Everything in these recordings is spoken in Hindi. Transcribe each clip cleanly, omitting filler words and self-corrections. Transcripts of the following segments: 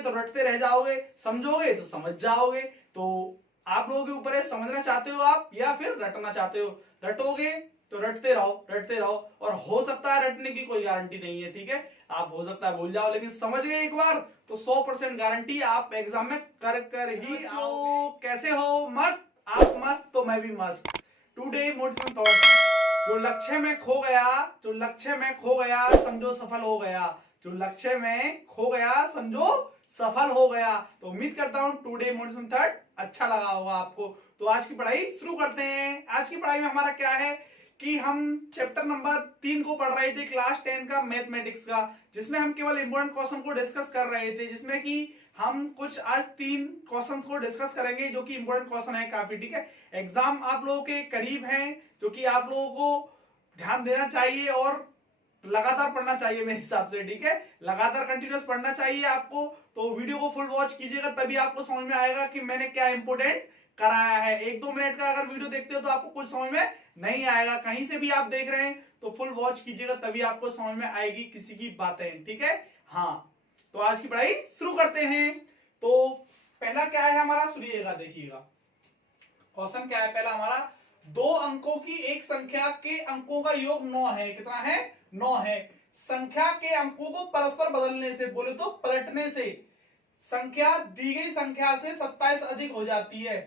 समझोगे तो रटते रह जाओगे, समझोगे तो समझ जाओगे। तो आप लोगों के ऊपर है, समझना चाहते हो आप या फिर रटना चाहते हो। रटोगे तो रटते रहो, रटते रहो, और हो सकता है रटने की कोई गारंटी नहीं है, ठीक है, आप हो सकता है भूल जाओ, लेकिन समझ गए एक बार तो 100% गारंटी आप एग्जाम में कर ही आओगे। कैसे हो? मस्त? आप मस्त तो मैं भी मस्त। टुडे मोटिवेशन थॉट, जो लक्ष्य में खो गया, जो लक्ष्य में खो गया समझो सफल हो गया, जो लक्ष्य में खो गया समझो सफल हो गया। तो उम्मीद करता हूं टुडे मोटिवेशन थॉट अच्छा लगा होगा आपको। तो आज की पढ़ाई शुरू करते हैं। आज की पढ़ाई में हमारा क्या है कि हम चैप्टर नंबर 3 को पढ़ रहे थे, क्लास 10 का मैथमेटिक्स का, जिसमें हम केवल इंपॉर्टेंट क्वेश्चन को डिस्कस कर रहे थे, जिसमें कि हम कुछ आज 3 क्वेश्चंस को डिस्कस करेंगे जो कि इंपॉर्टेंट क्वेश्चन है काफी, ठीक है। एग्जाम आप लोगों के करीब हैं, जो कि आप लोगों को ध्यान देना चाहिए और लगातार पढ़ना चाहिए मेरे हिसाब से, ठीक है, लगातार कंटिन्यूअस पढ़ना चाहिए आपको। तो वीडियो को फुल वॉच कीजिएगा, तभी आपको समझ में आएगा कि मैंने क्या इंपोर्टेंट कराया है। 1-2 मिनट का अगर वीडियो देखते हो तो आपको कुछ समझ में नहीं आएगा, कहीं से भी आप देख रहे हैं तो फुल वॉच कीजिएगा, तभी आपको समझ में आएगी किसी की बातें, ठीक है। हाँ, तो आज की पढ़ाई शुरू करते हैं। तो पहला क्या है हमारा, सुनिएगा, देखिएगा क्वेश्चन क्या है पहला हमारा। 2 अंकों की एक संख्या के अंकों का योग 9 है। कितना है? 9 है। संख्या के अंकों को परस्पर बदलने से, बोले तो पलटने से, संख्या दी गई संख्या से 27 अधिक हो जाती है।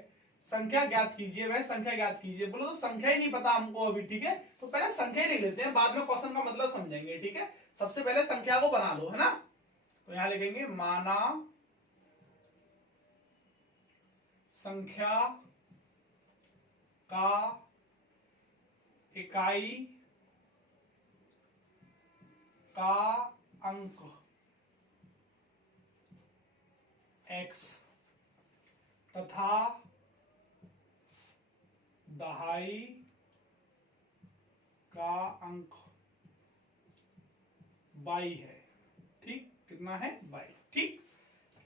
संख्या ज्ञात कीजिए, वह संख्या ज्ञात कीजिए। बोलो तो संख्या ही नहीं पता हमको अभी, ठीक है, तो पहले संख्या ही लिख लेते हैं, बाद में क्वेश्चन का मतलब समझेंगे, ठीक है। सबसे पहले संख्या को बना लो, है ना। तो यहां लिखेंगे माना संख्या का इकाई का अंक x तथा दहाई का अंक y है, ठीक। कितना है? y, ठीक।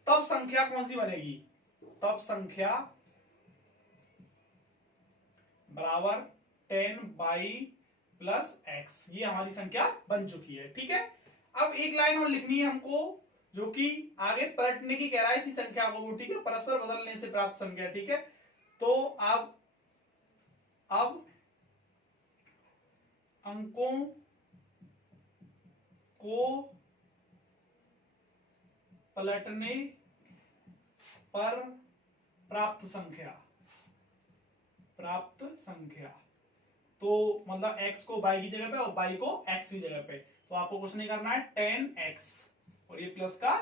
तब संख्या कौन सी बनेगी? तब संख्या बराबर 10y प्लस x, ये हमारी संख्या बन चुकी है, ठीक है। अब एक लाइन और लिखनी है हमको, जो कि आगे पलटने की कह रहा है इसी संख्या को, ठीक है, परस्पर बदलने से प्राप्त संख्या, ठीक है। तो अब अंकों को पलटने पर प्राप्त संख्या, तो मतलब x को y की जगह पे और y को x की जगह पे, तो आपको कुछ नहीं करना है, 10x और ये प्लस का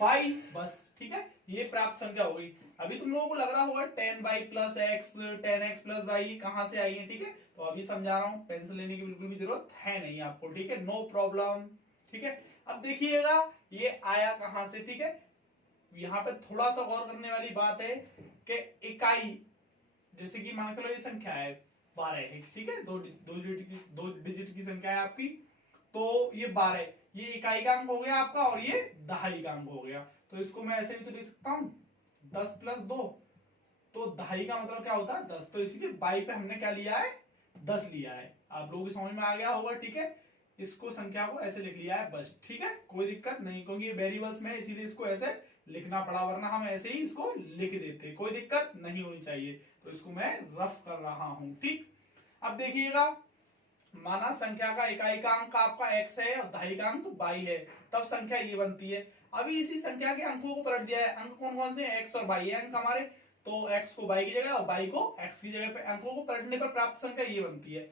y, बस, ठीक है, ये प्राप्त संख्या हो गई। अभी तुम लोगों को लग रहा होगा 10y plus x, 10x plus y कहां से आई है, ठीक है, तो अभी समझा रहा हूं, पेंसिल लेने की बिल्कुल भी जरूरत है नहीं आपको, ठीक है, नो प्रॉब्लम, ठीक है। अब देखिएगा ये आया कहां से, ठीक है। यहाँ पे थोड़ा सा गौर करने वाली बात है कि इकाई, जैसे कि मान चलो ये संख्या है 12 है, ठीक है, दो डिजिट की संख्या है आपकी, तो ये 12, ये इकाई का अंक हो गया आपका और ये दहाई का अंक हो गया। तो इसको मैं ऐसे भी तो लिख सकता हूं 10 प्लस 2, तो दहाई का मतलब क्या होता है 10, तो इसीलिए बाई पे हमने क्या लिया है 10 लिया है। आप लोगों की समझ में आ गया होगा, ठीक है, इसको संख्या को ऐसे लिख लिया है बस, ठीक है, कोई दिक्कत नहीं, क्योंकि ये वेरिएबल्स में इसीलिए इसको ऐसे लिखना पड़ा, वरना हम ऐसे ही इसको लिख देते, कोई दिक्कत नहीं होनी चाहिए। तो इसको मैं रफ कर रहा हूं, ठीक। अब देखिएगा, माना संख्या का इकाई का अंक आपका x है और दहाई का अंक y है, तब संख्या ये बनती है। अभी इसी संख्या के अंकों को पलट दिया है, अंक कौन कौन से हैं, x और y है अंक हमारे, तो x को y की जगह और y को x की जगह पे, अंकों को पलटने पर प्राप्त संख्या ये बनती है।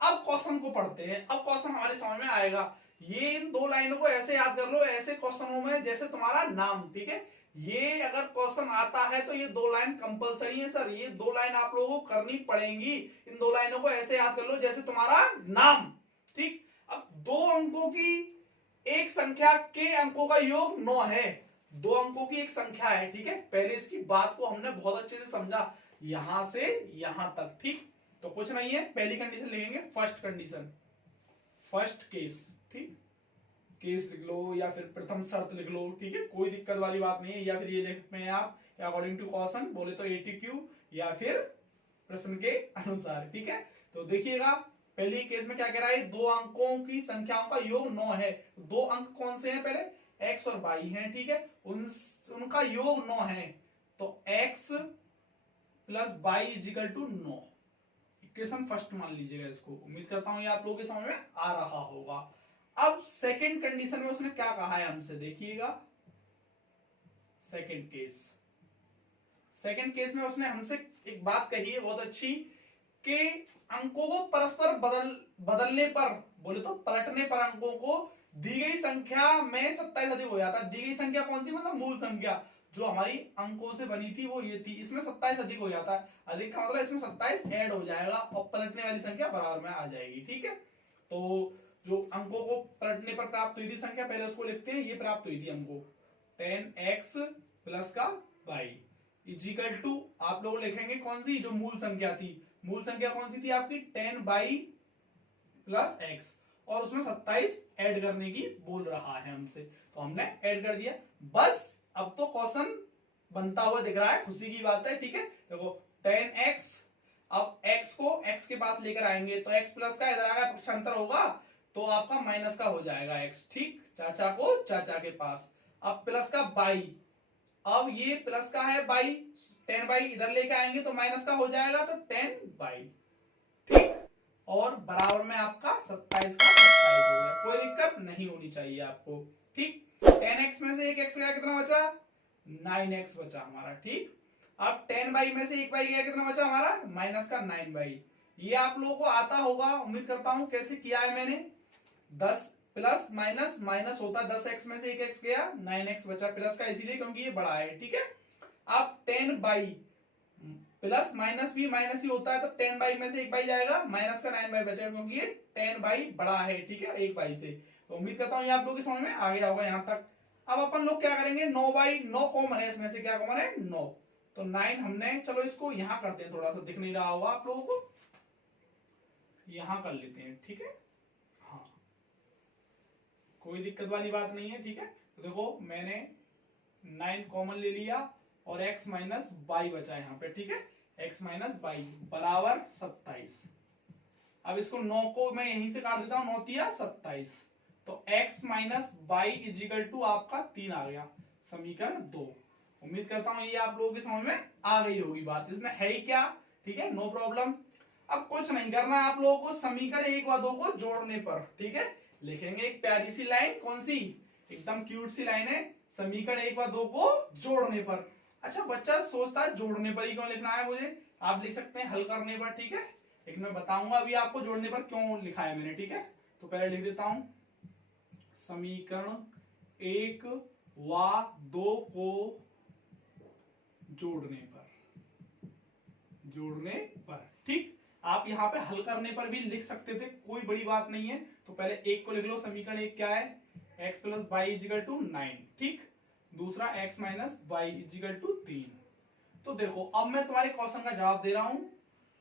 अब क्वेश्चन को पढ़ते हैं, अब क्वेश्चन हमारे समझ में आएगा। ये इन 2 लाइनों को ऐसे याद कर लो, ऐसे क्वेश्चनों में जैसे तुम्हारा नाम, ठीक है, ये अगर क्वेश्चन आता है तो ये 2 लाइन कंपलसरी है सर, ये 2 लाइन आप लोगों को करनी पड़ेंगी। इन 2 लाइनों को ऐसे याद कर लो जैसे तुम्हारा नाम, ठीक। अब 2 अंकों की एक संख्या के अंकों का योग 9 है, 2 अंकों की एक संख्या है, ठीक है, पहले इसकी बात को हमने बहुत अच्छे से समझा, यहां से यहां तक, ठीक। तो कुछ नहीं है, पहली कंडीशन लिखेंगे, फर्स्ट कंडीशन, फर्स्ट केस, ठीक, केस लिख लो या फिर प्रथम शर्त लिख लो, ठीक है, कोई दिक्कत वाली बात नहीं है, या फिर ये लिख सकते हैं आप अकॉर्डिंग टू क्वेश्चन, बोले तो एटीक्यू या फिर प्रश्न के अनुसार, ठीक है। तो देखिएगा पहली केस में क्या कह रहा है, 2 अंकों की संख्याओं का योग 9 है, 2 अंक कौन से हैं, पहले x और y हैं, ठीक है, उनका योग 9 है, तो x plus y is equal to 9। Equation first मान लीजिएगा इसको। उम्मीद करता हूं ये आप लोगों के समझ में आ रहा होगा। अब सेकंड कंडीशन में उसने क्या कहा है हमसे, देखिएगा। सेकंड केस में उसने हमसे एक बात कही है बहुत अच्छी, कि अंकों को परस्पर बदलने पर, बोले तो पलटने पर अंकों को दी गई संख्या में 27 अधिक हो जाता है। दी गई संख्या कौन सी, मतलब मूल संख्या जो हमारी अंकों से बनी थी वो ये थी, इसमें 27 अधिक हो जाता है। अधिक का मतलब इसमें 27 ऐड हो जाएगा और पलटने वाली संख्या बराबर में आ जाएगी, ठीक है। तो जो अंकों को पलटने पर प्राप्त हुई थी संख्या, पहले उसको लिखते हैं, ये प्राप्त हुई थी हमको 10x प्लस का y इजिकल टू, आप लोग लिखेंगे कौन सी, जो मूल संख्या थी। मूल संख्या कौन सी थी आपकी, 10y प्लस x, और उसमें 27 ऐड करने की बोल रहा है हमसे, तो हमने ऐड कर दिया। बस अब तो क्वेश्चन बनता हुआ दिख रहा है, खुशी की बात है, ठीक है। देखो 10x, अब x को x के पास लेकर आएंगे तो x प्लस का इधर आएगा, पक्षांतर होगा तो आपका माइनस का हो जाएगा x, ठीक, चाचा को चाचा के पास। अब प्लस का y, अब ये प्लस का है y, 10y इधर लेके आएंगे तो माइनस का हो जाएगा, तो 10y, ठीक, और बराबर में आपका 27 का 27 हो गया। कोई दिक्कत नहीं होनी चाहिए आपको, ठीक। 10x में से एक x गया, कितना बचा, 9x बचा हमारा, ठीक। अब 10y में से एक y गया, कितना बचा हमारा, माइनस का 9y। ये आप लोगों को आता होगा, उम्मीद करता हूं। कैसे किया है मैंने, 10 प्लस माइनस माइनस होता, 10x में से एक x गया, 9x बचा, प्लस का इसीलिए क्योंकि ये बड़ा है, ठीक है। अब 10y प्लस माइनस भी माइनस ही होता है, तो 10y में से एक बाई जाएगा, माइनस का 9y बचेगा क्योंकि ये 10y बड़ा है, ठीक है, एक बाई से। तो उम्मीद करता हूं ये आप लोगों की समझ में आ गया होगा यहां तक। अब अपन लोग क्या करेंगे, 9 कॉमन है, इसमें से क्या कॉमन है, 9, तो 9 हमने, चलो इसको यहां करते हैं, थोड़ा सा दिख नहीं रहा होगा आप लोगों को, यहां कर लेते हैं, ठीक है। हाँ, कोई दिक्कत वाली बात नहीं है, ठीक है। तो देखो मैंने 9 कॉमन ले लिया और x माइनस वाई बचा यहाँ पे, ठीक है, x माइनस वाई बराबर 27। अब इसको 9 को मैं यहीं से काट देता हूं, 9 तिया 27, तो x minus y is equal to आपका 3 आ गया, समीकरण 2। उम्मीद करता हूं ये आप लोगों की समझ में आ गई होगी बात, इसमें है ही क्या, ठीक है, नो प्रॉब्लम। अब कुछ नहीं करना है आप लोगों को, समीकरण 1 व 2 को जोड़ने पर, ठीक है, लिखेंगे एक प्यारी सी लाइन, कौन सी, एकदम क्यूट सी लाइन है, समीकरण 1 व 2 को जोड़ने पर। अच्छा, बच्चा सोचता है जोड़ने पर ही क्यों लिखना है मुझे, आप लिख सकते हैं हल करने पर, ठीक है, लेकिन मैं बताऊंगा अभी आपको जोड़ने पर क्यों लिखा है मैंने, ठीक है। तो पहले लिख देता हूं, समीकरण 1 व 2 को जोड़ने पर, ठीक। आप यहाँ पे हल करने पर भी लिख सकते थे, कोई बड़ी बात नहीं है। तो पहले 1 को लिख लो, समीकरण 1 क्या है, x plus y is equal to 9, ठीक। दूसरा x minus y is equal to 3। तो देखो अब मैं तुम्हारे क्वेश्चन का जवाब दे रहा हूं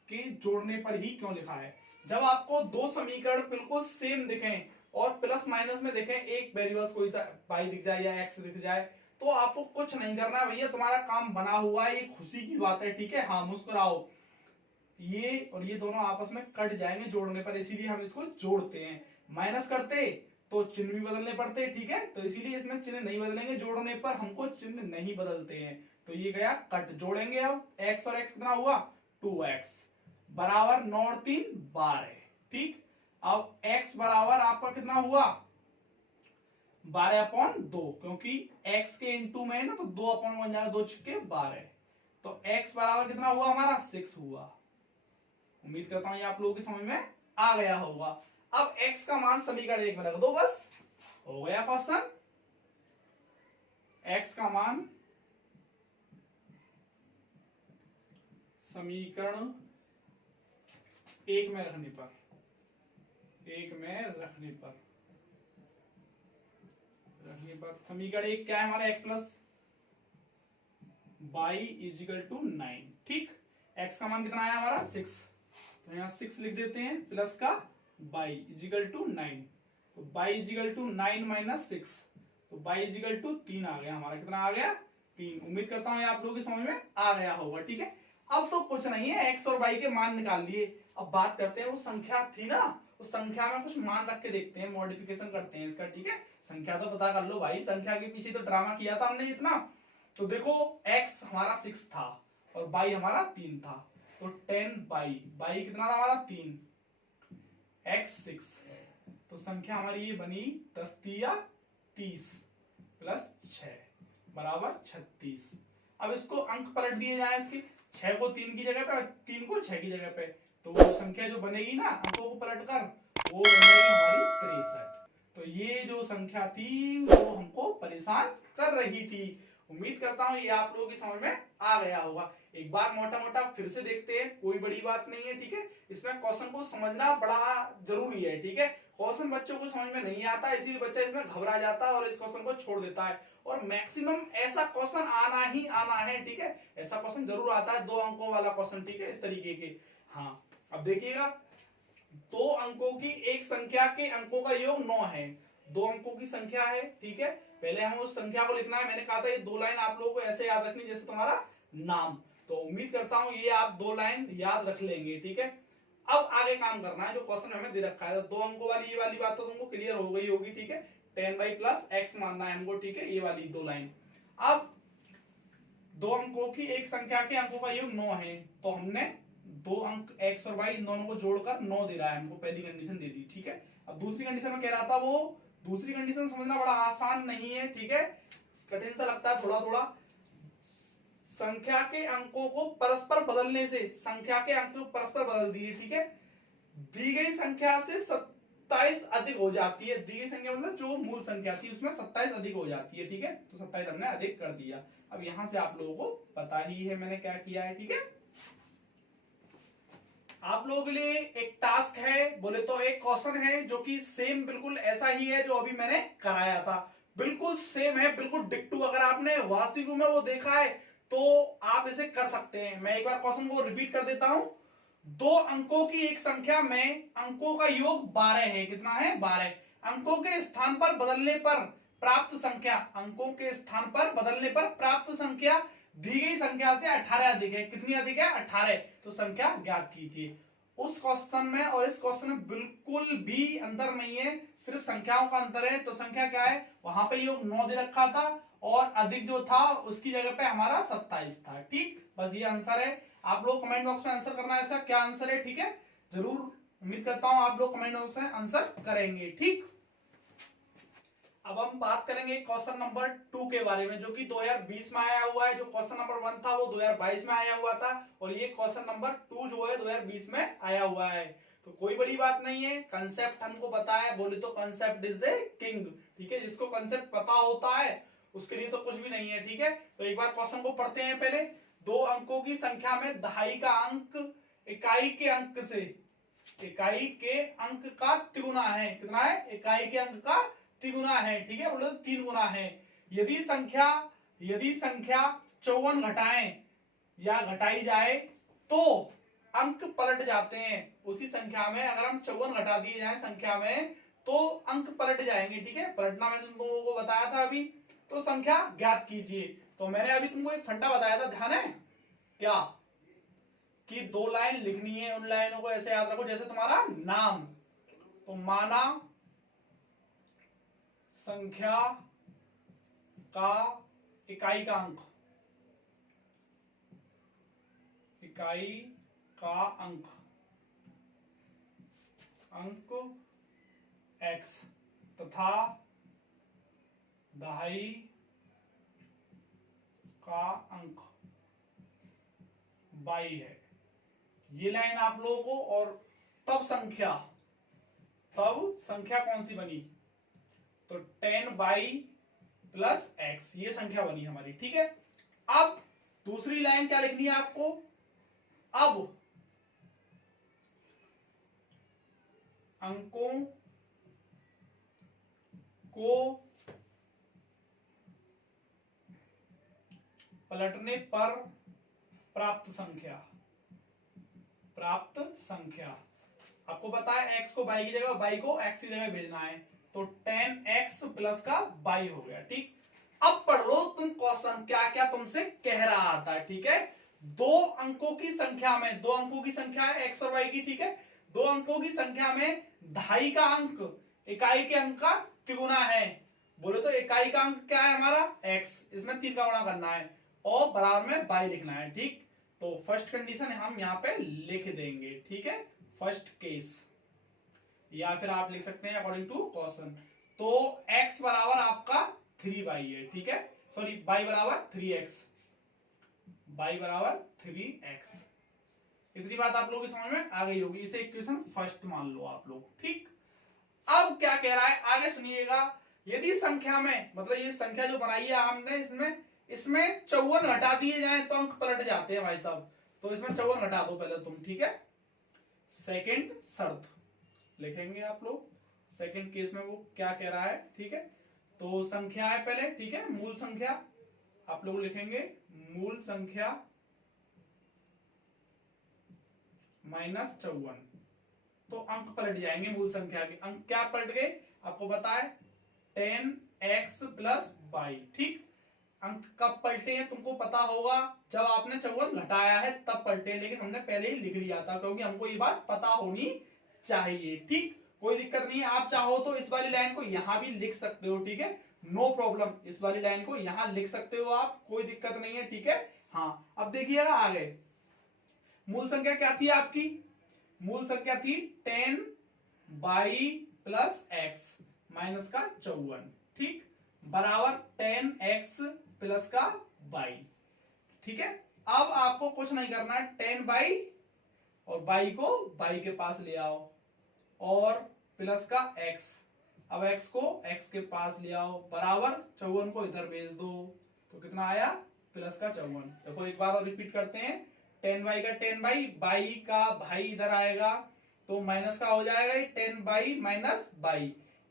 कि जोड़ने पर ही क्यों लिखा है। जब आपको दो समीकरण बिल्कुल सेम दिखें और प्लस माइनस में दिखें, एक वेरिएबल्स कोई सा y दिख जाए या x दिख जाए, तो आपको कुछ नहीं करना है भैया, तुम्हारा काम बना हुआ है, ये खुशी की बात है, ठीक है। हाँ, मुस्कुराओ, ये और ये दोनों आपस में कट जाएंगे जोड़ने पर, इसीलिए हम इसको जोड़ते हैं। माइनस करते तो चिन्ह भी बदलने पड़ते, ठीक है, तो इसीलिए इसमें चिन्ह नहीं बदलेंगे, जोड़ने पर हमको चिन्ह नहीं बदलते हैं। तो ये गया कट, जोड़ेंगे अब x और x कितना हुआ, 2x बराबर 9 और 3 12, ठीक। अब x बराबर आपका कितना हुआ, 12/2, क्योंकि x के इंटू में है ना, तो 2/, बन जाएगा, 2 छक्के 12, तो x बराबर कितना हुआ हमारा, 6 हुआ। उम्मीद करता हूं ये आप लोगों की समझ में आ गया होगा। अब x का मान समीकरण 1 में रख दो, बस हो गया क्वेश्चन। x का मान समीकरण 1 में रखने पर, समीकरण 1 क्या है हमारा, x plus y is equal to 9, ठीक। x का मान कितना आया हमारा, 6, तो यहां 6 लिख देते हैं, प्लस का y इजिकल टू 9, तो y इजिकल टू 9 माइनस 6, तो y इजिकल टू 3 आ गया हमारा, कितना आ गया, 3। उम्मीद करता हूं ये आप लोगों की समझ में आ गया होगा, ठीक है। अब तो कुछ नहीं है, x और y के मान निकाल लिए। अब बात करते हैं, वो संख्या थी ना, उस संख्या में कुछ मान रख के देखते हैं, मॉडिफिकेशन करते हैं इसका, ठीक है। संख्या तो पता कर लो भाई, संख्या के पीछे तो ड्रामा किया था हमने इतना। तो देखो x हमारा 6 था और y हमारा 3 था, तो 10y कितना था हमारा 3, x 6, तो संख्या हमारी ये बनी 10 तिया 30 प्लस 6 बराबर 36। अब इसको अंक पलट दिए जाए इसके, 6 को 3 की जगह पे और 3 को 6 की जगह पे, तो वो संख्या जो बनेगी ना अंकों को पलट कर, वो बनेगी हमारी 63। तो ये जो संख्या थी वो हमको परेशान कर रही थी। उम्मीद करता हूँ ये आप लोगों की समझ में आ गया होगा। एक बार मोटा मोटा फिर से देखते हैं, कोई बड़ी बात नहीं है, ठीक है। इसमें क्वेश्चन को समझना बड़ा जरूरी है, ठीक है। क्वेश्चन बच्चों को समझ में नहीं आता, इसीलिए बच्चा इसमें घबरा जाता है और इस क्वेश्चन को छोड़ देता है। और मैक्सिमम ऐसा क्वेश्चन आना ही आना है, ठीक है। ऐसा क्वेश्चन जरूर आता है 2 अंकों वाला क्वेश्चन, ठीक है, इस तरीके के। हाँ, अब देखिएगा, 2 अंकों की एक संख्या के अंकों का योग 9 है। 2 अंकों की संख्या है, ठीक है। पहले हम उस संख्या को लिखना है। मैंने कहा था ये 2 लाइन आप लोगों को ऐसे याद रखनी जैसे तुम्हारा नाम। तो उम्मीद करता हूं ये आप 2 लाइन याद रख लेंगे, ठीक है। अब आगे काम करना है, जो क्वेश्चन हमें दे रखा है। तो 2 अंकों वाली ये वाली बात तो तुमको क्लियर हो गई होगी, ठीक है। 10y प्लस x मानना है हमको, ठीक है, ये वाली 2 लाइन। अब 2 अंकों की एक संख्या के अंकों का योग 9 है, तो हमने 2 अंक x और y इन दोनों को जोड़कर 9 दे रहा है हमको, पहली कंडीशन दे दी, ठीक है। अब दूसरी कंडीशन में कह रहा था, वो दूसरी कंडीशन समझना बड़ा आसान नहीं है, ठीक है, कठिन सा लगता है थोड़ा थोड़ा। संख्या के अंकों को परस्पर बदलने से, संख्या के अंक परस्पर बदल दिए, ठीक है। दी गई संख्या से 27 अधिक हो जाती है। दी गई संख्या मतलब जो मूल संख्या थी उसमें 27 अधिक हो जाती है, ठीक है। तो 27 हमने अधिक कर दिया। अब यहां से आप लोगों को पता ही है मैंने क्या किया है, ठीक है। आप लोगों के लिए एक टास्क है, बोले तो एक क्वेश्चन है जो कि सेम बिल्कुल ऐसा ही है जो अभी मैंने कराया था, बिल्कुल सेम है, बिल्कुल डिक्टू। अगर आपने वास्तविक में वो देखा है तो आप इसे कर सकते हैं। मैं एक बार क्वेश्चन को रिपीट कर देता हूं। 2 अंकों की एक संख्या में अंकों का योग 12 है। कितना है? 12। अंकों के स्थान पर बदलने पर प्राप्त संख्या, अंकों के स्थान पर बदलने पर प्राप्त संख्या दी गई संख्या से 18 अधिक है। कितनी अधिक है? 18। तो संख्या ज्ञात कीजिए। उस क्वेश्चन में और इस क्वेश्चन में बिल्कुल भी अंतर नहीं है, सिर्फ संख्याओं का अंतर है। तो संख्या क्या है? वहां पे योग 9 दे रखा था और अधिक जो था उसकी जगह पे हमारा 27 था, ठीक। बस ये आंसर है। आप लोग कमेंट बॉक्स में आंसर करना है इसका क्या आंसर है, ठीक है। जरूर उम्मीद करता हूं आप लोग कमेंट बॉक्स में आंसर करेंगे, ठीक। अब हम बात करेंगे क्वेश्चन नंबर 2 के बारे में, जो कि 2020 में आया हुआ है। जो क्वेश्चन नंबर 1 था वो 2022 में आया हुआ था और ये क्वेश्चन नंबर 2 जो है 2020 में आया हुआ है। तो कोई बड़ी बात नहीं है, कंसेप्ट हमको पता है। बोले तो कंसेप्ट इज द किंग, ठीक है। जिसको कंसेप्ट पता होता है उसके लिए तो कुछ भी नहीं है, ठीक है। तो एक बार क्वेश्चन को पढ़ते हैं पहले। 2 अंकों की संख्या में दहाई का अंक इकाई के अंक से, इकाई के अंक का तिगुना है। कितना है? इकाई के अंक का तिगुना है, ठीक है। बोले तो 3 गुना है। यदि संख्या 54 घटाएं या घटाई जाए तो अंक पलट जाते हैं। उसी संख्या में अगर हम 54 घटा दिए जाए संख्या में तो अंक पलट जाएंगे, ठीक है। पलटना मैंने तुम लोगों को बताया था अभी। तो संख्या ज्ञात कीजिए। तो मैंने अभी तुमको एक फंडा बताया था, ध्यान है क्या? कि 2 लाइन लिखनी है, उन लाइनों को ऐसे याद रखो जैसे तुम्हारा नाम। तो माना संख्या का इकाई का अंक, इकाई का अंक x तथा दहाई का अंक y है। ये लाइन आप लोगों को, और तब संख्या कौन सी बनी? तो 10y प्लस x, ये संख्या बनी हमारी, ठीक है। अब दूसरी लाइन क्या लिखनी है आपको? अब अंकों को पलटने पर प्राप्त संख्या, आपको पता है x को y की जगह, y को x की जगह भेजना है। तो 10x प्लस का y हो गया, ठीक। अब पढ़ लो तुम क्वेश्चन क्या क्या तुमसे कह रहा था, ठीक है। 2 अंकों की संख्या में, 2 अंकों की संख्या है x और y की, ठीक है। 2 अंकों की संख्या में दहाई का अंक इकाई के अंक का तिगुना है। बोले तो इकाई का अंक क्या है हमारा x, इसमें 3 का गुणा करना है और बराबर में y लिखना है। ठीक, तो फर्स्ट कंडीशन हम यहाँ पे लिख देंगे। ठीक है, फर्स्ट केस, या फिर आप लिख सकते हैं अकॉर्डिंग टू क्वेश्चन। तो x बराबर आपका 3y है। ठीक है, सॉरी y बराबर 3x, y बराबर 3x। इतनी बात आप लोगों की समझ में आ गई होगी। इसे इक्वेशन फर्स्ट मान लो आप लोग। ठीक, अब क्या कह रहा है आगे सुनिएगा। यदि संख्या में, मतलब ये संख्या जो बनाई है हमने, इसमें 54 घटा दिए जाए तो अंक पलट जाते हैं भाई साहब। तो इसमें 54 घटा दो पहले तुम। ठीक है, सेकंड शर्त लिखेंगे आप लोग। सेकंड केस में वो क्या कह रहा है। ठीक है, तो संख्या है पहले। ठीक है, मूल संख्या आप लोग लिखेंगे, मूल संख्या माइनस 54, तो अंक पलट जाएंगे। मूल संख्या के अंक क्या पलट गए आपको पता है, 10x प्लस y। ठीक, अंक कब पलटे हैं तुमको पता होगा, जब आपने 54 घटाया है तब पलटे, लेकिन हमने पहले ही लिख लिया था क्योंकि हमको ये बात पता होनी चाहिए। ठीक, कोई दिक्कत नहीं है, आप चाहो तो इस वाली लाइन को यहां भी लिख सकते हो। ठीक है, नो प्रॉब्लम, इस वाली लाइन को यहां लिख सकते हो आप, कोई दिक्कत नहीं है। ठीक है, हाँ अब देखिएगा आगे। मूल संख्या क्या थी आपकी, मूल संख्या थी 10y प्लस एक्स माइनस का 54। ठीक, बराबर 10x प्लस का y। ठीक है, अब आपको कुछ नहीं करना है, 10y और y को y के पास ले आओ और प्लस का x, अब x को x के पास ले आओ, बराबर 54 को इधर भेज दो, तो कितना आया प्लस का 54। देखो एक बार और रिपीट करते हैं, 10y का 10y, y का भाई इधर आएगा तो माइनस का हो जाएगा 10y माइनस y,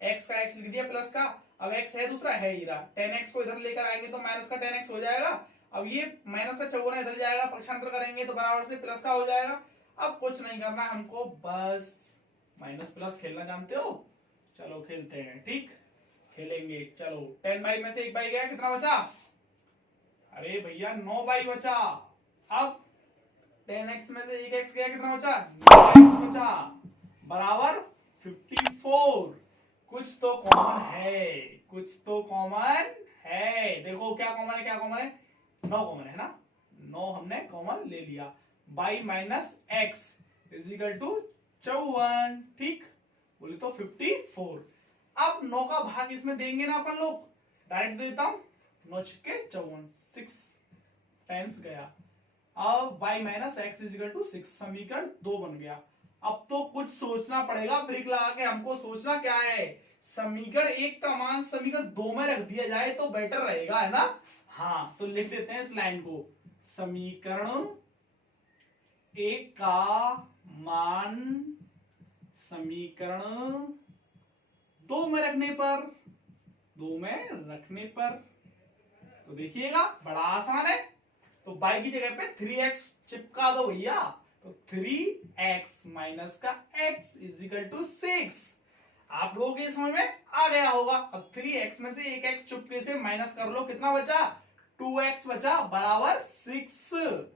x का x लिख दिया प्लस का, अब x है दूसरा है ही रहा, 10x को इधर लेकर आएंगे तो माइनस का 10x हो जाएगा। अब ये माइनस का 54 इधर जाएगा, पक्षांतर करेंगे तो बराबर से प्लस का हो जाएगा। अब कुछ नहीं करना हमको, बस माइनस प्लस खेलना जानते हो, चलो खेलते हैं। ठीक, खेलेंगे चलो। 10y में से एक बाई गया, कितना बचा, अरे भैया 9y बचा। अब 10x में से एक x गया, कितना बचा 9x बचा, बराबर 54। कुछ तो कॉमन है, कुछ तो कॉमन है। देखो क्या कॉमन है, क्या कॉमन है, 9 कॉमन है ना, 9 हमने कॉमन ले लिया। y minus x is equal to 54। ठीक, बोले तो 54। अब 9 का भाग इसमें देंगे ना अपन लोग, डायरेक्ट देता हूं, 9 के 54, 6 टाइम्स गया। अब y minus x is equal to 6, समीकरण 2 बन गया। अब तो कुछ सोचना पड़ेगा, ब्रेक लगा के हमको सोचना क्या है, समीकरण 1 का मान समीकरण 2 में रख दिया जाए तो बेटर रहेगा, है ना। हाँ, तो लिख देते हैं इस लाइन को, समीकरण 1 का मान समीकरण 2 में रखने पर, 2 में रखने पर, तो देखिएगा बड़ा आसान है। तो y की जगह पे 3x चिपका दो भैया, तो 3x माइनस का x इज इक्वल टू 6। आप लोगों के समझ में आ गया होगा। अब 3x में से एक x चुपके से माइनस कर लो, कितना बचा 2x बचा, बराबर 6।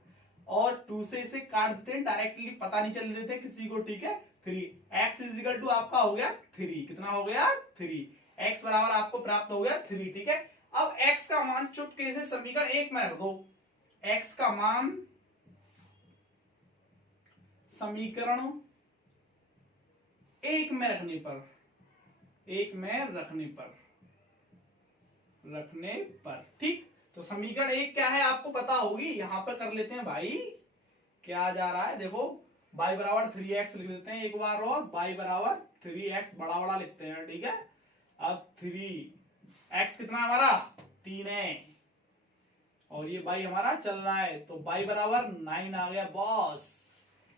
और 2 से इसे काट देते हैं डायरेक्टली, पता नहीं चलने देते किसी को। ठीक है, 3x इज इक्वल टू आपका हो गया 3, कितना हो गया 3, x बराबर आपको प्राप्त हो गया 3। ठीक है, अब x का मान चुपके से समीकरण 1 में रख दो, x का मान समीकरण 1 में रखने पर, 1 में रखने पर, ठीक। तो समीकरण 1 क्या है आपको पता होगी, यहां पर कर लेते हैं भाई, क्या जा रहा है देखो, y बराबर 3x लिख देते हैं एक बार, और y बराबर 3x बड़ा बड़ा लिखते हैं। ठीक है, अब 3x कितना हमारा 3 है, और ये y हमारा चल रहा है, तो y बराबर 9 आ गया बॉस।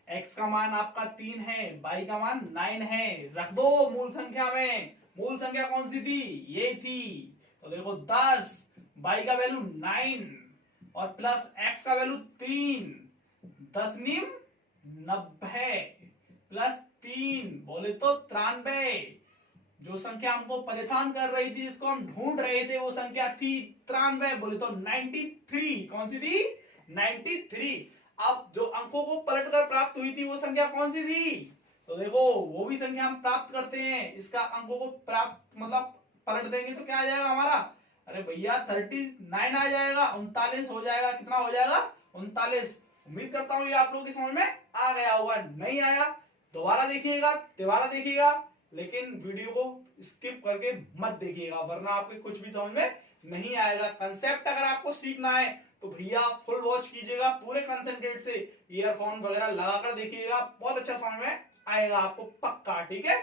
x का मान आपका 3 है, y का मान 9 है, रख दो मूल संख्या में। मूल संख्या कौन सी थी, ये थी, तो देखो 10, y का वैल्यू 9 और प्लस x का वैल्यू 3, 10 निम 90 प्लस 3 बोले तो 93। जो संख्या हमको परेशान कर रही थी, इसको हम ढूंढ रहे थे, वो संख्या थी 93, बोले तो 93। कौन सी थी 93। अब जो अंकों को पलटकर प्राप्त हुई थी वो संख्या कौन सी थी, तो देखो वो भी संख्या हम प्राप्त करते हैं, इसका अंकों को प्राप्त मतलब पलट देंगे तो क्या आ जाएगा हमारा, अरे भैया 39 आ जाएगा, 39 हो जाएगा, कितना हो जाएगा 39। उम्मीद करता हूँ ये आप लोगों की समझ में आ गया होगा, नहीं आया दोबारा देखिएगा, लेकिन वीडियो को स्किप करके मत देखिएगा वरना आपके कुछ भी समझ में नहीं आएगा। कंसेप्ट अगर आपको सीखना है तो भैया फुल वॉच कीजिएगा, पूरे कंसंट्रेट से ईयरफोन वगैरह लगाकर देखिएगा, बहुत अच्छा समझ में आएगा आपको पक्का, ठीक है।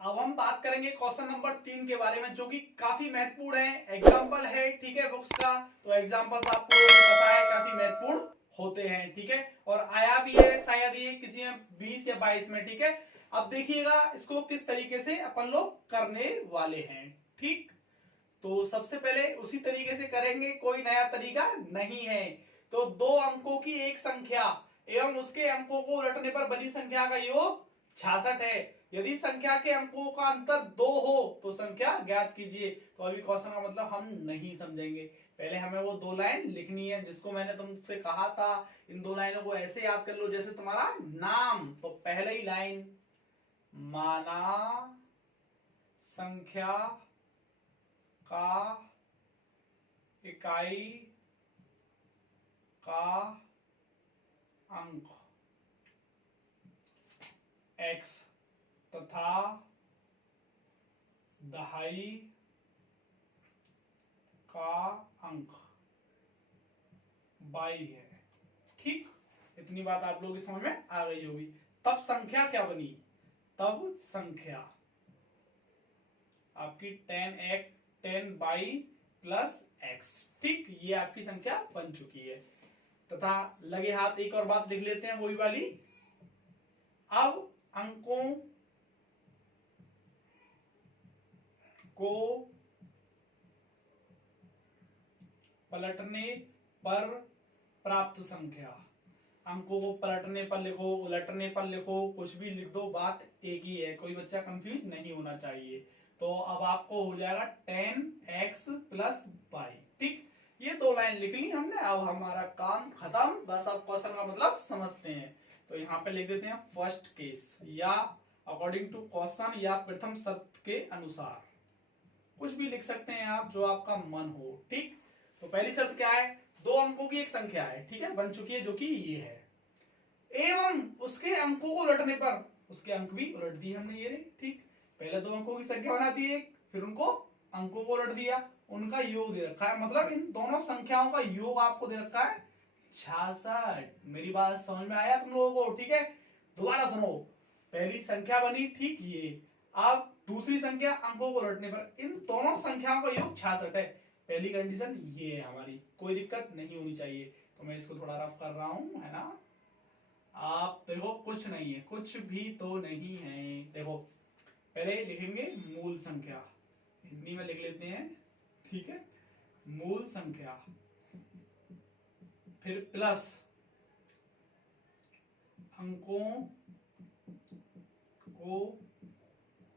अब हम बात करेंगे क्वेश्चन नंबर 3 के बारे में, जो कि काफी महत्वपूर्ण है, एग्जाम्पल है, ठीक है, बुक्स का। तो एग्जाम्पल आपको पता है काफी महत्वपूर्ण होते हैं, ठीक है, और आया भी है शायद ये किसी में 20 या 22 में, ठीक है। अब देखिएगा इसको किस तरीके से अपन लोग करने वाले हैं, ठीक। तो सबसे पहले उसी तरीके से करेंगे, कोई नया तरीका नहीं है। तो 2 अंकों की एक संख्या एवं उसके अंकों को उलटने पर बनी संख्या का योग 66 है। यदि संख्या के अंकों का अंतर 2 हो तो संख्या ज्ञात कीजिए। तो अभी क्वेश्चन का मतलब हम नहीं समझेंगे, पहले हमें वो 2 लाइन लिखनी है जिसको मैंने तुमसे कहा था इन 2 लाइनों को ऐसे याद कर लो जैसे तुम्हारा नाम। तो पहले ही लाइन, माना संख्या का इकाई का अंक x तथा दहाई का अंक y है, ठीक। इतनी बात आप लोगों की समझ में आ गई होगी। तब संख्या क्या बनी, तब संख्या आपकी 10y प्लस x, ठीक, ये आपकी संख्या बन चुकी है। तथा लगे हाथ एक और बात लिख लेते हैं वही वाली, अब अंकों को पलटने पर प्राप्त संख्या, अंकों को पलटने पर लिखो, उलटने पर लिखो, कुछ भी लिख दो, बात एक ही है, कोई बच्चा कंफ्यूज नहीं होना चाहिए। तो अब आपको हो जाएगा 10x प्लस y, ठीक। ये 2 लाइन लिख ली हमने, अब हमारा काम खत्म, बस अब क्वेश्चन का मतलब समझते हैं। तो यहाँ पे लिख देते हैं फर्स्ट केस, या अकॉर्डिंग टू क्वेश्चन, या प्रथम सत्य के अनुसार, कुछ भी लिख सकते हैं आप जो आपका मन हो, ठीक। तो पहली शर्त क्या है, 2 अंकों की एक संख्या है, ठीक है, बन चुकी है जो कि ये है, एवं उसके अंकों को उलटने पर, उसके अंक भी उलट दिए हमने ये, ठीक। पहले 2 अंकों की संख्या बना दी एक, फिर उनको अंकों को उलट दिया, उनका योग दे रखा है, मतलब इन दोनों संख्याओं का योग आपको दे रखा है 66। मेरी बात समझ में आया तुम लोगों को, ठीक है। दोबारा सुनो, पहली संख्या बनी, ठीक, ये, अब दूसरी संख्या अंकों को उलटने पर इन दोनों संख्याओं का योग 66 है। पहली कंडीशन ये है हमारी, कोई दिक्कत नहीं होनी चाहिए। तो मैं इसको थोड़ा रफ कर रहा हूं, है ना, आप देखो कुछ नहीं है, कुछ भी तो नहीं है। देखो पहले लिखेंगे मूल संख्या, हिंदी में लिख लेते हैं, ठीक है, मूल संख्या, फिर प्लस अंकों को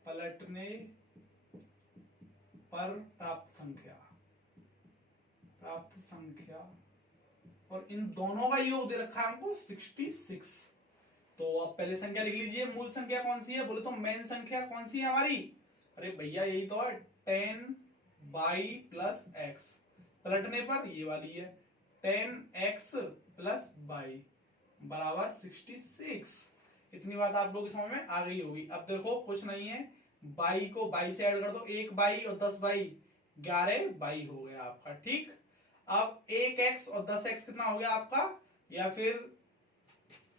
पलटने पर प्राप्त संख्या, और इन दोनों का योग दे रखा है हमको 66। तो अब पहले संख्या लिख लीजिए, मूल संख्या कौन सी है, बोले तो मेन संख्या कौन सी है हमारी, अरे भैया यही तो है 10y प्लस x, पलटने पर ये वाली है 10x प्लस y बराबर 66। इतनी बात आप लोगों की समझ में आ गई होगी। अब देखो कुछ नहीं है, y को y से ऐड कर दो, 1y और 10y 11y हो गया आपका, ठीक। अब 1x और 10x कितना हो गया आपका, या फिर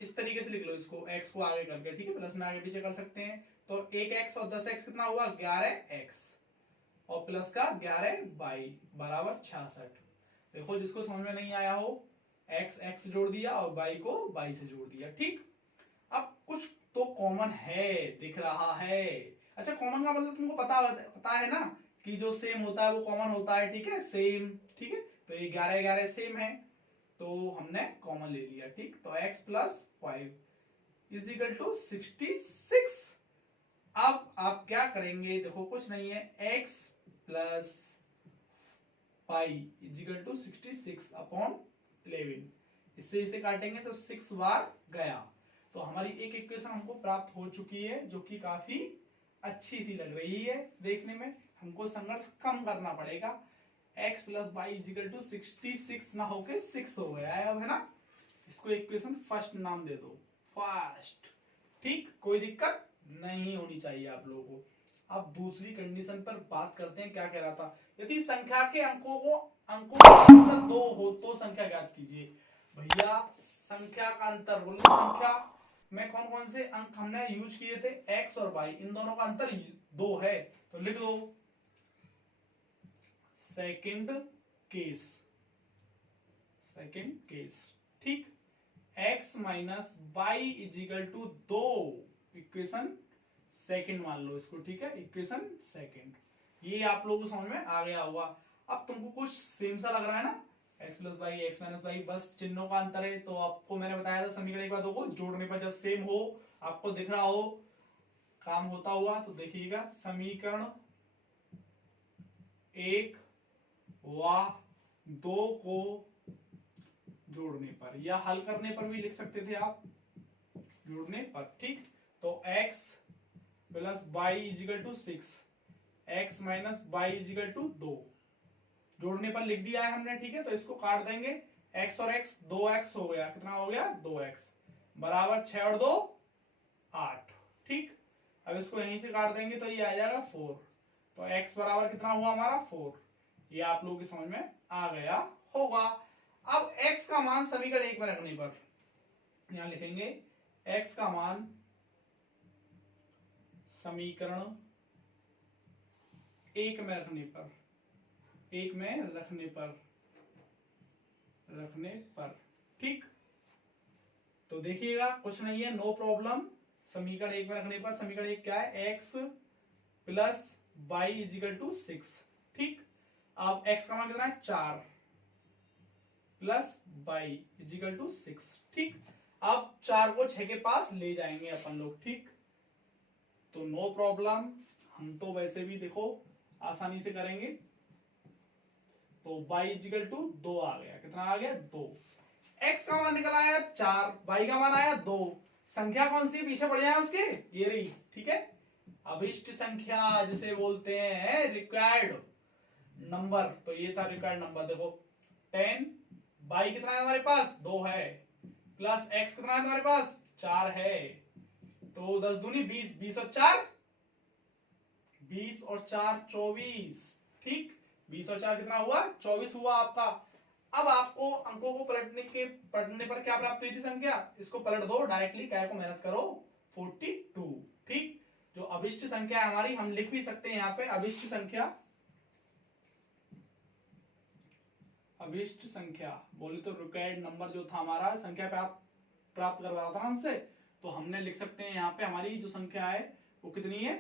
इस तरीके से लिख लो इसको, x को आगे करके, ठीक है, प्लस में आगे पीछे कर सकते हैं। तो 1x और 10x कितना हुआ 11x, और प्लस का 11y बराबर 66। देखो जिसको समझ में नहीं आया हो, x जोड़ दिया और y को y से जोड़ दिया, ठीक। अब कुछ तो कॉमन है दिख रहा है, अच्छा कॉमन का मतलब तुमको पता है ना कि जो सेम होता है वो कॉमन होता है, ठीक है, सेम, ठीक है। तो ये 11 सेम है, तो हमने कॉमन ले लिया, ठीक। तो x plus 5 is equal to 66। अब आप क्या करेंगे, देखो कुछ नहीं है, x plus 5 is equal to 66 upon 11, इससे इसे काटेंगे तो 6 बार गया। तो हमारी एक इक्वेशन हमको प्राप्त हो चुकी है जो कि काफी अच्छी सी लग रही है देखने में, हमको संघर्ष कम करना पड़ेगा। x plus y is equal to 66 ना होके 6 हो गया है अब, है ना। इसको इक्वेशन फर्स्ट नाम दे दो, फर्स्ट। ठीक, कोई दिक्कत नहीं होनी चाहिए आप लोगों को। अब दूसरी कंडीशन पर बात करते हैं। क्या कह रहा था, यदि संख्या के अंकों का अंतर 2 हो तो संख्या ज्ञात कीजिए। भैया संख्या का अंतर बोलो, संख्या में कौन कौन से अंक हमने यूज किए थे, x और y, इन दोनों का अंतर 2 है तो लिख दो सेकंड केस। ठीक, x minus y is equal to 2, equation second मान लो इसको। ठीक है, इक्वेशन सेकंड। ये आप लोगों को समझ में आ गया होगा। अब तुमको कुछ सेम सा लग रहा है ना, x plus y, x minus y, बस चिन्हों का अंतर है। तो आपको मैंने बताया था समीकरण एक बार दो को जोड़ने पर जब सेम हो, आपको दिख रहा हो काम होता हुआ, तो देखिएगा समीकरण 1 व 2 को जोड़ने पर या हल करने पर भी लिख सकते थे आप, जोड़ने पर। ठीक, तो x plus y is equal to 6, x minus y is equal to 2 जोड़ने पर लिख दिया है हमने। ठीक है, तो इसको काट देंगे, x और x 2x हो गया, कितना हो गया 2x बराबर 6 और 2 8। ठीक, अब इसको यहीं से काट देंगे तो ये आ जाएगा 4। तो x बराबर कितना हुआ हमारा 4। ये आप लोगों की समझ में आ गया होगा। अब x का मान समीकरण 1 में रखने पर यहां लिखेंगे x का मान समीकरण 1 में रखने पर ठीक, तो देखिएगा कुछ नहीं है, नो प्रॉब्लम। समीकरण 1 में रखने पर समीकरण 1 क्या है, x plus y is equal to 6। ठीक, अब x का मान कितना है 4 प्लस वाई इजिकल टू 6। ठीक, अब 4 को 6 के पास ले जाएंगे अपन लोग। ठीक, तो नो प्रॉब्लम, हम तो वैसे भी देखो आसानी से करेंगे। तो y इजिकल टू 2 आ गया, कितना आ गया 2। x का मान निकल आया 4, y का मान आया 2। संख्या कौन सी पीछे पड़ जाए उसके, ये रही। ठीक है, अभिष्ट संख्या जिसे बोलते हैं रिक्वायर्ड नंबर, तो ये था रिक्वायर्ड नंबर। देखो 10, y कितना है हमारे पास 2 है, प्लस x कितना है हमारे पास 4 है, तो 10 दूनी 20, 20 और 4 24। ठीक, 20 और 4 कितना हुआ 24 हुआ आपका। अब आपको अंकों को पलटने पर क्या प्राप्त हुई थी संख्या, इसको पलट दो डायरेक्टली, क्या को मेहनत करो 42। ठीक, जो अभिष्ट संख्या है हमारी, हम लिख भी सकते हैं यहाँ पे अभिष्ट संख्या बोले तो रिक्वायर्ड नंबर जो था हमारा, संख्या पे आप प्राप्त करवा रहा था हमसे, तो हमने लिख सकते हैं यहाँ पे हमारी जो संख्या है वो कितनी है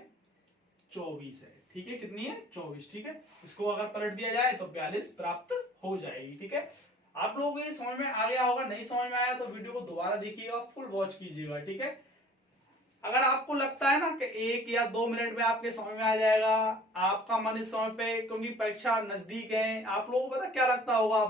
24 है। ठीक है, कितनी है 24। ठीक है, इसको अगर पलट दिया जाए तो 42 प्राप्त हो जाएगी। ठीक है, आप लोगों को ये समझ में आ गया होगा। नहीं समझ में आया तो वीडियो को दोबारा देखिएगा, फुल वॉच कीजिएगा। ठीक है, अगर आपको लगता है ना कि 1 या 2 मिनट में आपके समझ में आ जाएगा, आपका मन इस समय पे, क्योंकि परीक्षा नजदीक है, आप लोगों को पता क्या लगता होगा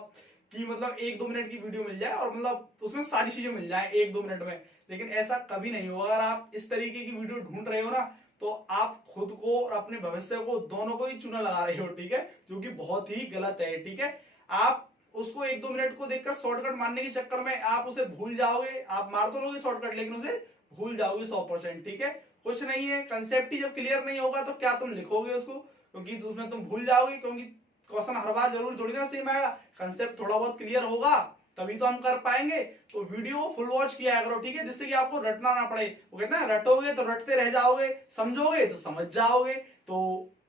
कि मतलब 1-2 मिनट की वीडियो मिल जाए और मतलब उसमें सारी चीजें मिल जाए 1-2 मिनट में, लेकिन ऐसा कभी नहीं होगा। अगर आप इस तरीके की वीडियो ढूंढ रहे हो ना, तो आप खुद को और अपने भविष्य को दोनों को ही चूना लगा रहे हो। ठीक है, जो कि बहुत ही गलत है। ठीक है, आप उसको 1-2 मिनट को देखकर शॉर्टकट मारने के चक्कर में आप उसे भूल जाओगे। आप मार तो लोगे शॉर्टकट, लेकिन उसे भूल जाओगे 100%। ठीक है, कुछ नहीं है, कंसेप्ट ही जब क्लियर नहीं होगा तो क्या तुम लिखोगे उसको, क्योंकि उसमें तुम भूल जाओगे, क्योंकि क्वेश्चन हर बार जरूर थोड़ी ना सेम आएगा। कंसेप्ट थोड़ा बहुत क्लियर होगा तभी तो हम कर पाएंगे। तो वीडियो फुल वॉच किया करो। ठीक है, जिससे कि आपको रटना ना पड़े। वो कहते हैं रटोगे तो रटते रह जाओगे, समझोगे तो समझ जाओगे। तो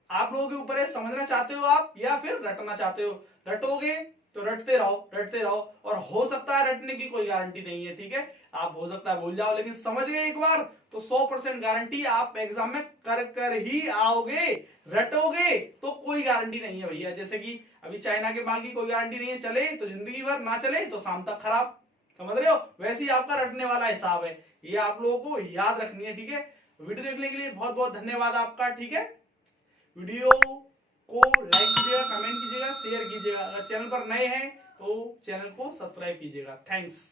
आप लोगों के ऊपर है, समझना चाहते हो आप या फिर रटना चाहते हो। रटोगे तो रटते रहो, और हो सकता है रटने की कोई गारंटी नहीं है। ठीक है, आप हो सकता है भूल जाओ, लेकिन समझ गए एक बार तो 100% गारंटी आप एग्जाम में कर ही आओगे। रटोगे तो कोई गारंटी नहीं है भैया। जैसे कि अभी चाइना के माल की कोई गारंटी नहीं है, चले तो जिंदगी भर, ना चले तो शाम तक खराब, समझ रहे हो। वैसे ही आपका रटने वाला हिसाब है, ये आप लोगों को याद रखनी है। ठीक है, वीडियो देखने के लिए बहुत बहुत धन्यवाद आपका। ठीक है, वीडियो को लाइक कीजिएगा, कमेंट कीजिएगा, शेयर कीजिएगा। अगर चैनल पर नए हैं तो चैनल को सब्सक्राइब कीजिएगा। थैंक्स।